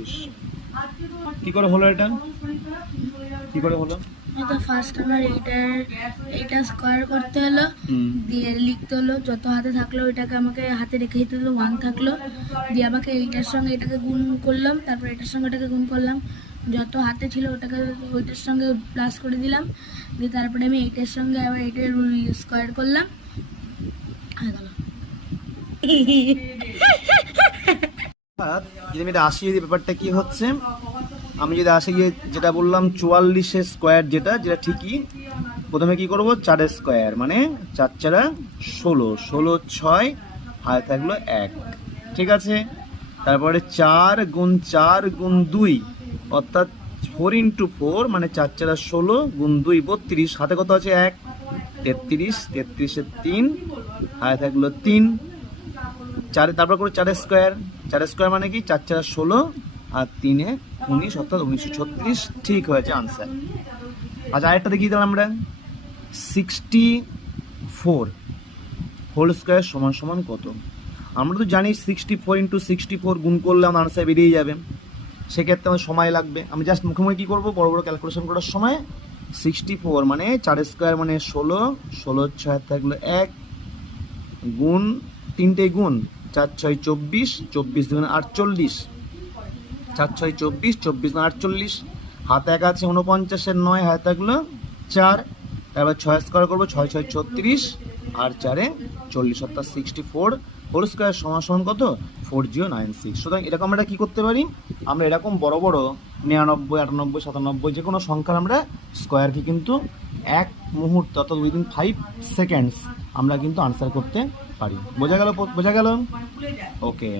পঁচিশ কি করে হলো এটা? কি করে হলো? তো ফার্স্ট আমার এইটার এইটা স্কোয়ার করতে হলো দিয়ে লিখতে হলো যত হাতে থাকল ওইটাকে আমাকে হাতে রেখে দিতে হলো ওয়ান থাকল। দিয়ে আমাকে এইটার সঙ্গে এটাকে গুণ করলাম তারপর এটার সঙ্গে এটাকে গুণ করলাম। যত হাতে ছিল ওটাকে ওইটার সঙ্গে প্লাস করে দিলাম। দিয়ে তারপরে আমি এইটার সঙ্গে আবার এইটার স্কোয়ার করলাম। হয়ে গেল। অর্থাৎ যদি আমি এটা আসি যদি ব্যাপারটা কি হচ্ছে, আমি যদি আসি গিয়ে যেটা বললাম চুয়াল্লিশের স্কোয়ার যেটা যেটা ঠিকই, প্রথমে কি করব? চারের স্কোয়ার মানে চার চারা ষোলো। ষোলো, ছয়, হাতে থাকল এক। ঠিক আছে? তারপরে চার গুণ চার গুণ দুই, অর্থাৎ ফোর ইন্টু ফোর মানে চার চারা ষোলো গুণ দুই, বত্রিশ। হাতে কত আছে? এক। তেত্রিশ। তেত্রিশের তিন, হাতে থাকল তিন। চারে, তারপর করে চারের স্কোয়ার চারের স্কোয়ার মানে কি? চার চার, ষোলো আর তিনে উনিশ, অর্থাৎ উনিশশো ছত্রিশ। ঠিক হয়েছে আনসার আচ্ছা আরেকটা দেখিয়ে দিলাম আমরা? সিক্সটি ফোর হোল স্কোয়ার সমান সমান কত? আমরা তো জানি sixty four into sixty four গুণ করলে আমার আনসার বেরিয়ে যাবে। সেক্ষেত্রে আমার সময় লাগবে। আমি জাস্ট মুখোমুখি কী করব? বড় বড় ক্যালকুলেশন করার সময় সিক্সটি ফোর মানে চার স্কোয়ার মানে ষোলো ষোলো ছয় থাকল এক গুণ তিনটে গুণ, চার ছয় চব্বিশ চব্বিশ দুগুণ আটচল্লিশ। চার ছয় চব্বিশ চব্বিশ আটচল্লিশ। হাতে এক আছে উনপঞ্চাশের নয়, হাতে থাকল চার। তারপর ছয় স্কোয়ার করব, ছয় ছয় ছত্রিশ। আর চারে চল্লিশ, অর্থাৎ সিক্সটি ফোর হোল স্কোয়ার সমান কত? ফোর জিরো নাইন সিক্স সুতরাং এরকম আমরা কী করতে পারি? আমরা এরকম বড় বড় নিরানব্বই, আটানব্বই, সাতানব্বই যে কোনো সংখ্যার আমরা স্কোয়ারকে কিন্তু এক মুহূর্ত, অর্থাৎ উইদিন ফাইভ সেকেন্ডস আমরা কিন্তু আনসার করতে পারি। বোঝা গেল বোঝা গেল? ওকে